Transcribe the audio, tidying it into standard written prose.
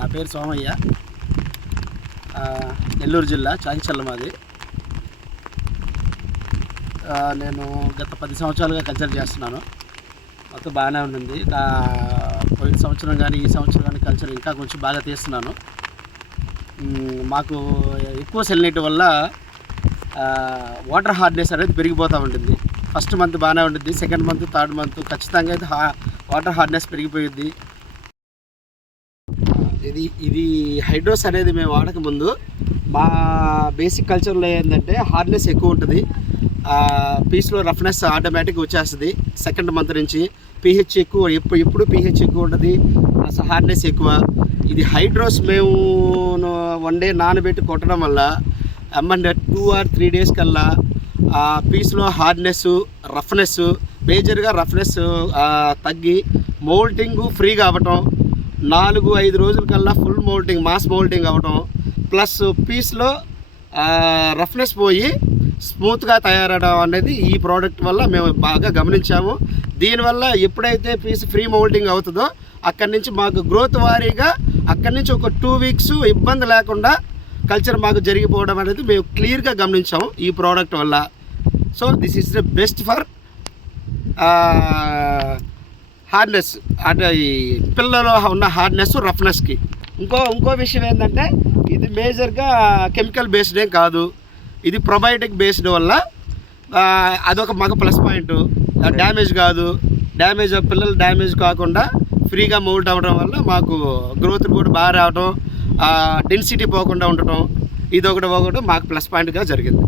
నా పేరు సోమయ్య, నెల్లూరు జిల్లా చాంచల్ల మాది. నేను గత 10 సంవత్సరాలుగా కల్చర్ చేస్తున్నాను. మొత్తం బాగానే ఉంటుంది. పోయిన సంవత్సరం కానీ ఈ సంవత్సరం కానీ కల్చర్ ఇంకా కొంచెం బాగా తీస్తున్నాను. మాకు ఎక్కువ సెలినిటీ వల్ల వాటర్ హార్డ్నెస్ అనేది పెరిగిపోతూ ఉంటుంది. ఫస్ట్ మంత్ బాగానే ఉంటుంది, సెకండ్ మంత్ థర్డ్ మంత్ ఖచ్చితంగా అయితే వాటర్ హార్డ్నెస్ పెరిగిపోయింది. ఇది హైడ్రోస్ అనేది మేము వాడకముందు మా బేసిక్ కల్చర్లో ఏంటంటే హార్డ్నెస్ ఎక్కువ ఉంటుంది, పీస్లో రఫ్నెస్ ఆటోమేటిక్గా వచ్చేస్తుంది. సెకండ్ మంత్ నుంచి pH ఎక్కువ, ఎప్పుడు pH ఎక్కువ ఉంటుంది, ప్లస్ హార్డ్నెస్ ఎక్కువ. ఇది హైడ్రోస్ మేము 1 డే నానబెట్టి కొట్టడం వల్ల ఎమ్మంటే 2 or 3 days కల్లా పీస్లో హార్డ్నెస్, రఫ్నెస్, మేజర్గా రఫ్నెస్ తగ్గి మోల్టింగ్ ఫ్రీగా అవ్వటం, 4-5 రోజుల కల్లా ఫుల్ మోల్టింగ్, మాస్ మోల్టింగ్ అవ్వటం, ప్లస్ పీస్లో రఫ్నెస్ పోయి స్మూత్గా తయారవడం అనేది ఈ ప్రోడక్ట్ వల్ల మేము బాగా గమనించాము. దీనివల్ల ఎప్పుడైతే పీస్ ఫ్రీ మోల్టింగ్ అవుతుందో అక్కడి నుంచి మాకు గ్రోత్ వారీగా అక్కడి నుంచి ఒక 2 weeks ఇబ్బంది లేకుండా కల్చర్ మాకు జరిగిపోవడం అనేది మేము క్లియర్గా గమనించాము ఈ ప్రోడక్ట్ వల్ల. So this is the best for hardness, అంటే ఈ పిల్లలో ఉన్న హార్డ్నెస్, రఫ్నెస్కి. ఇంకో విషయం ఏంటంటే ఇది మేజర్గా కెమికల్ బేస్డ్ ఏం కాదు, ఇది ప్రొబయోటిక్ బేస్డ్ వల్ల అదొక మాకు ప్లస్ పాయింట్. డ్యామేజ్ కాదు, పిల్లలు డ్యామేజ్ కాకుండా ఫ్రీగా మౌల్ట్ అవ్వడం వల్ల మాకు గ్రోత్ కూడా బాగా రావడం, డెన్సిటీ పోకుండా ఉండటం, ఇది ఒకటి మాకు ప్లస్ పాయింట్గా జరిగింది.